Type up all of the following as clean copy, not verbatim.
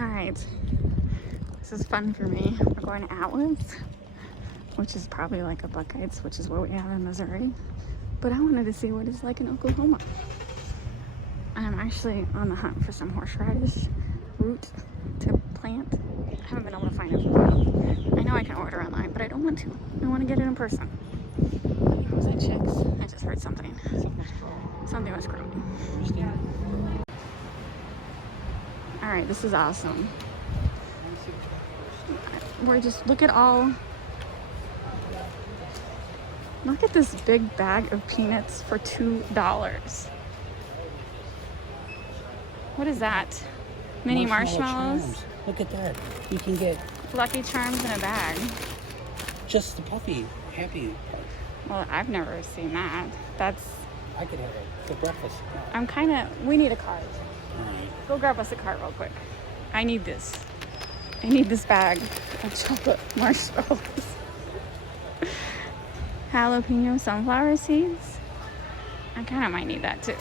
Alright, this is fun for me. We're going to Atwoods, which is probably like a Buckeyes, which is what we have in Missouri. But I wanted to see what it's like in Oklahoma. I'm actually on the hunt for some horseradish root to plant. I haven't been able to find it. I know I can order online, but I don't want to. I want to get it in person. Was that chicks? I just heard something. Something was growing. Alright, this is awesome. We're just, look at this big bag of peanuts for $2. What is that? Mini marshmallows? Charms. Look at that. You can get Lucky Charms in a bag. just the puffy, happy part. Well, I've never seen that. I could have it for breakfast. We need a cart. All right. Go grab us a cart real quick. I need this. I need this bag of chocolate marshmallows. Jalapeno sunflower seeds. I kind of might need that too.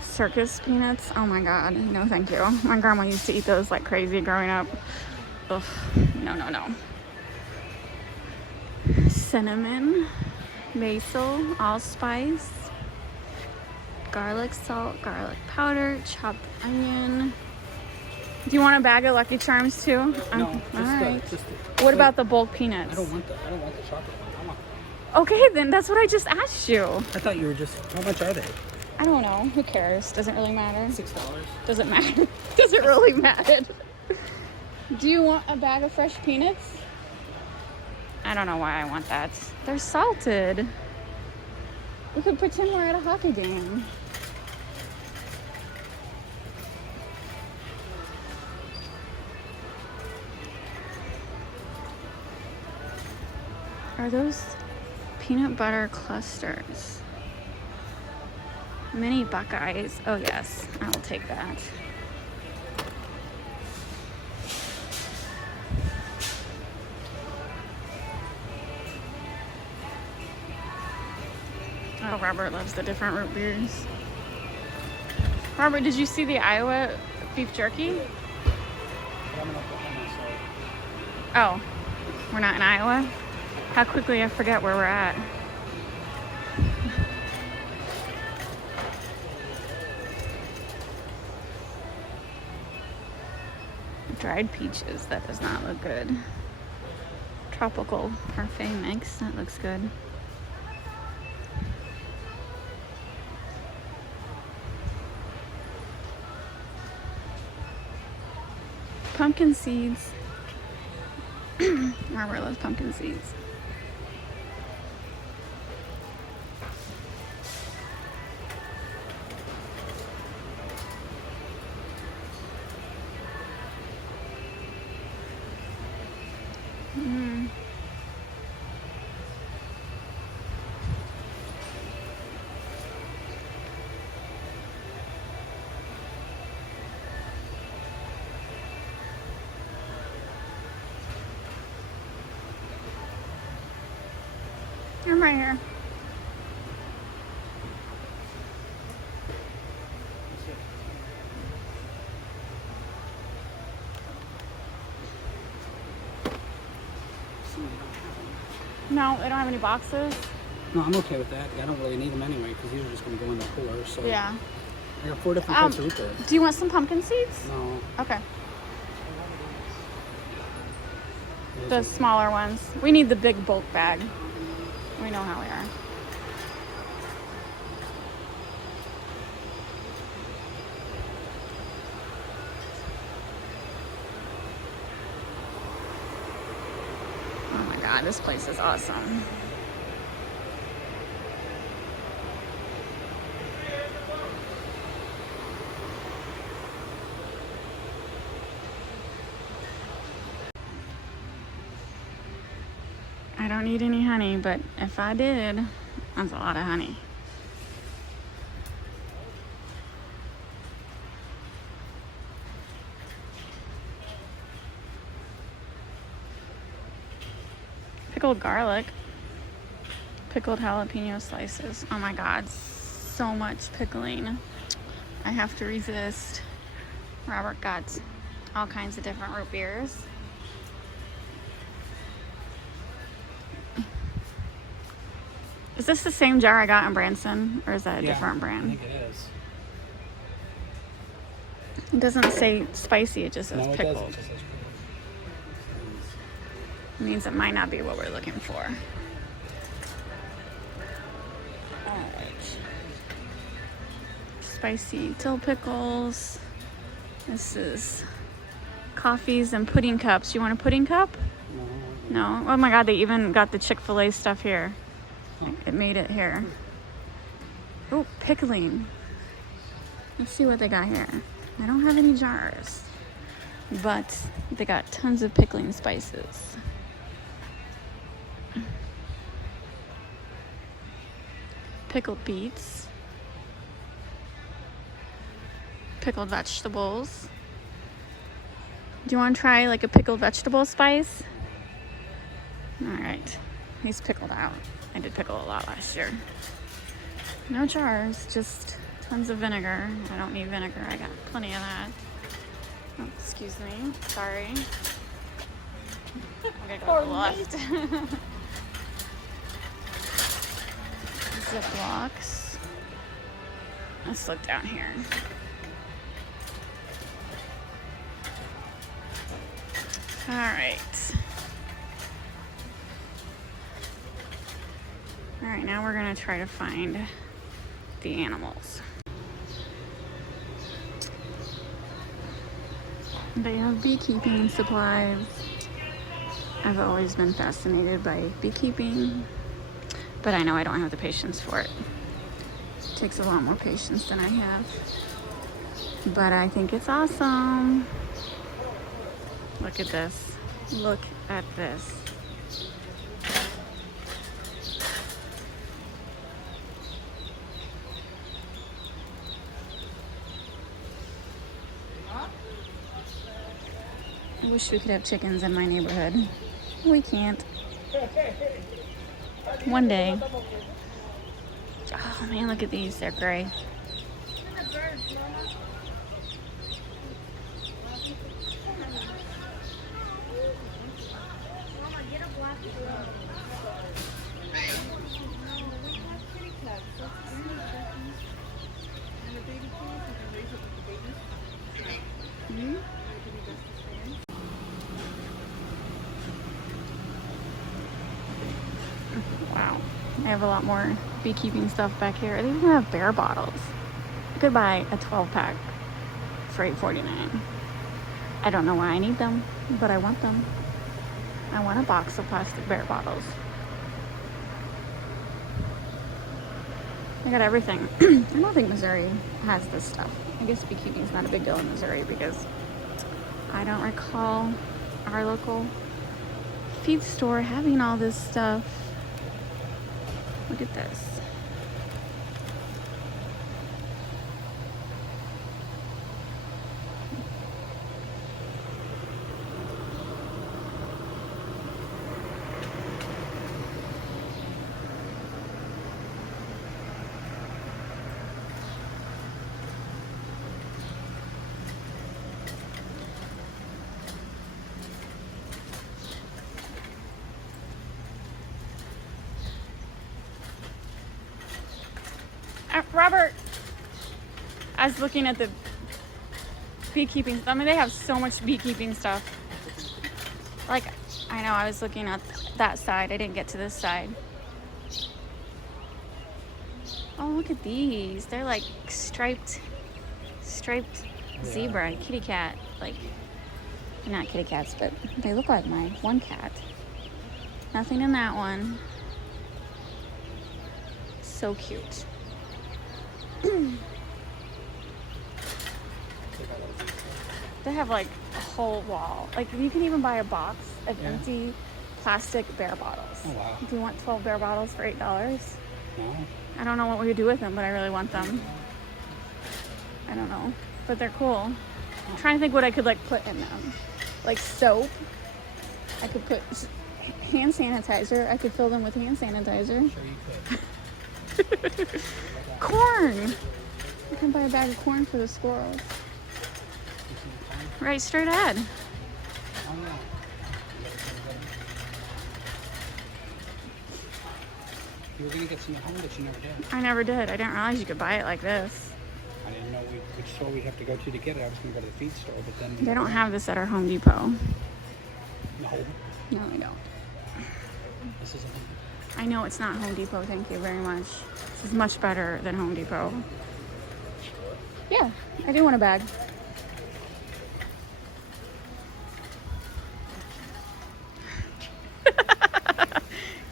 Circus peanuts. Oh my god. No, thank you. My grandma used to eat those like crazy growing up. Ugh. No, no, no. Cinnamon, basil, allspice, garlic salt, garlic powder, chopped onion. Do you want a bag of Lucky Charms too? No, all right. What wait, about the bulk peanuts? I don't want the chocolate one. I want. Okay, then that's what I just asked you. I thought you were just. How much are they? I don't know. Who cares? Doesn't really matter. $6. Doesn't matter. Doesn't really matter. Do you want a bag of fresh peanuts? I don't know why I want that. They're salted. We could pretend we're at a hockey game. Are those peanut butter clusters? Mini Buckeyes. Oh yes, I will take that. Oh, Robert loves the different root beers. Robert, did you see the Iowa beef jerky? I'm in Oklahoma, so. Oh, we're not in Iowa? How quickly I forget where we're at. Dried peaches, that does not look good. Tropical parfait mix, that looks good. Pumpkin seeds. Robert loves pumpkin seeds. I'm right here. No, they don't have any boxes. No, I'm okay with that. I don't really need them anyway because these are just going to go in the cooler. So Yeah. I got 4 different types of root beer. Do you want some pumpkin seeds? No. Okay. The smaller ones. We need the big bulk bag. We know how we are. Oh my god, this place is awesome. I don't need any honey, but if I did, that's a lot of honey. Pickled garlic. Pickled jalapeno slices. Oh my god, so much pickling. I have to resist. Robert got all kinds of different root beers. Is this the same jar I got in Branson, or is that a different I brand? think it is. It doesn't say spicy, it just says No, it pickled. doesn't. It just says It means it might not be what we're looking for. Alright. Spicy dill pickles. This is coffees and pudding cups. You want a pudding cup? no. No? Oh my god, they even got the Chick-fil-A stuff here. It made it here. Oh, pickling. Let's see what they got here. I don't have any jars, but they got tons of pickling spices. Pickled beets. Pickled vegetables. Do you want to try like a pickled vegetable spice? Alright. He's pickled out. I did pickle a lot last year. No jars, just tons of vinegar. I don't need vinegar. I got plenty of that. Oh, excuse me. Sorry. I'm gonna go to the left. Ziplocs. Let's look down here. All right. All right, now we're gonna try to find the animals. They have beekeeping supplies. I've always been fascinated by beekeeping, but I know I don't have the patience for it. It takes a lot more patience than I have. But I think it's awesome. Look at this. Look at this. I wish we could have chickens in my neighborhood. We can't. One day. Oh man, look at these. They're gray. Wow. I have a lot more beekeeping stuff back here. They even have bear bottles. You could buy a 12-pack for $8.49. I don't know why I need them, but I want them. I want a box of plastic bear bottles. I got everything. I don't think Missouri has this stuff. I guess beekeeping is not a big deal in Missouri because I don't recall our local feed store having all this stuff. Look at this. Robert, I was looking at the beekeeping stuff. I mean, they have so much beekeeping stuff. Like, I know, I was looking at that side. I didn't get to this side. Oh, look at these. They're like striped zebra, kitty cat. Like, not kitty cats, but they look like my one cat. Nothing in that one. So cute. They have like a whole wall. Like you can even buy a box of empty plastic bear bottles. Oh wow. Do you want 12 bear bottles for $8? No. I don't know what we would do with them, but I really want them. I don't know, but they're cool. I'm trying to think what I could like put in them. Like soap. I could put hand sanitizer. I could fill them with hand sanitizer. Sure you could. Corn. I can buy buy a bag of corn for the squirrels. Right straight ahead. Oh, yeah. You were going to get some at home, but you never did. I never did. I didn't realize you could buy it like this. I didn't know which store we'd have to go to get it. I was going to go to the feed store, but then... They don't have this at our Home Depot. No. No, they don't. This isn't... I know it's not Home Depot, thank you very much. This is much better than Home Depot. Yeah, I do want a bag.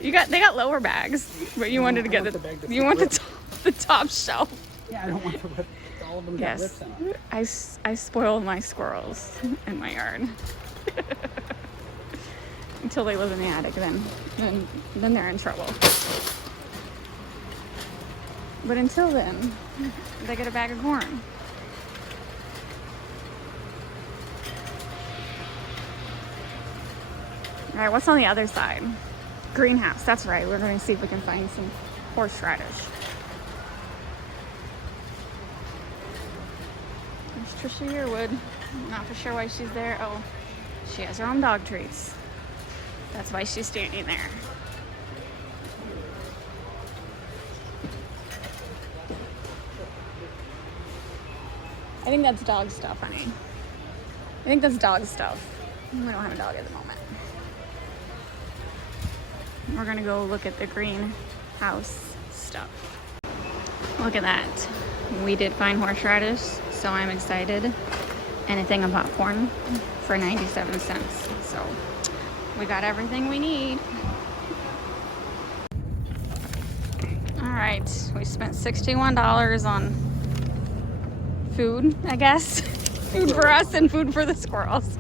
They got lower bags, but you wanted to get the top shelf. Yeah, I don't want to rip. All of them got rips Yes, in them. I spoil my squirrels in my yard. Until they live in the attic, then they're in trouble. But until then, they get a bag of corn. All right, what's on the other side? Greenhouse, that's right. We're going to see if we can find some horseradish. There's Trisha Yearwood. Not for sure why she's there. Oh, she has her own dog treats. That's why she's standing there. I think that's dog stuff, honey. I think that's dog stuff. We don't have a dog at the moment. We're gonna go look at the greenhouse stuff. Look at that. We did find horseradish, so I'm excited. And a thing of popcorn for 97 cents. So we got everything we need. All right, we spent $61 on food, I guess. Food for us and food for the squirrels.